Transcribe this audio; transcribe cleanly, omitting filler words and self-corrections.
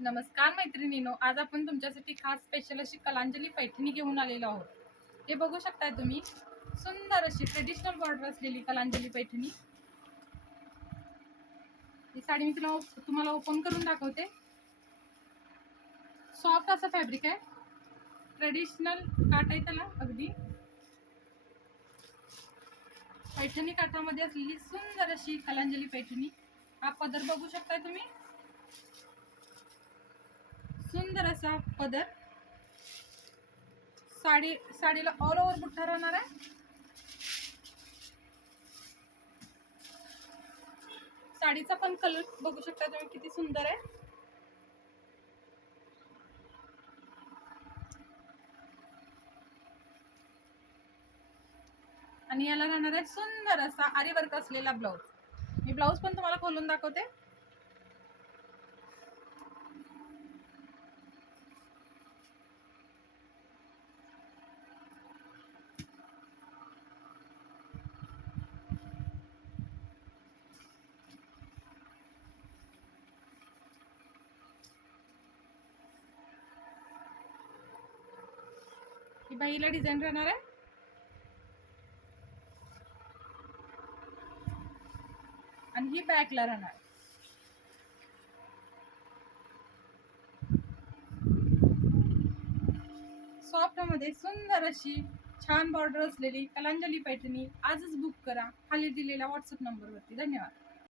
नमस्कार मैत्रिणींनो, आज आपण तुमच्यासाठी खास स्पेशल अशी कलांजली पैठणी घेऊन आलेलो आहोत। हे बघू शकताय तुम्ही, सुंदर अशी ट्रेडिशनल बॉर्डर असलेली कलांजली पैठणी। ही साडी मी तुम्हाला ओपन करून दाखवते। सॉफ्ट असं फॅब्रिक आहे, ट्रेडिशनल काठ आहे त्याला अगदी पैठणी काठामध्ये असलेली सुंदर अशी कलांजली पैठणी। हा पदर बघू शकताय तुम्ही, सुंदर असा पदर। साडीला ऑल ओव्हर बुट्टा राहणार आहे। साडीचा पण कलर बघू शकता तुम्ही, किती सुंदर आहे। आणि याला राहणार आहे सुंदर असा आरी वर्क असलेला ब्लाउज। मी ब्लाउज पण तुम्हाला खोलून दाखवते। ही बाईला डिझाईन राहणार आहे आणि ही बॅकला राहणार आहे। सॉफ्ट मध्ये सुंदर अशी छान बॉर्डर असलेली कलांजली पैठणी आजच बुक करा खाली दिलेल्या व्हॉट्सअप नंबरवरती। धन्यवाद।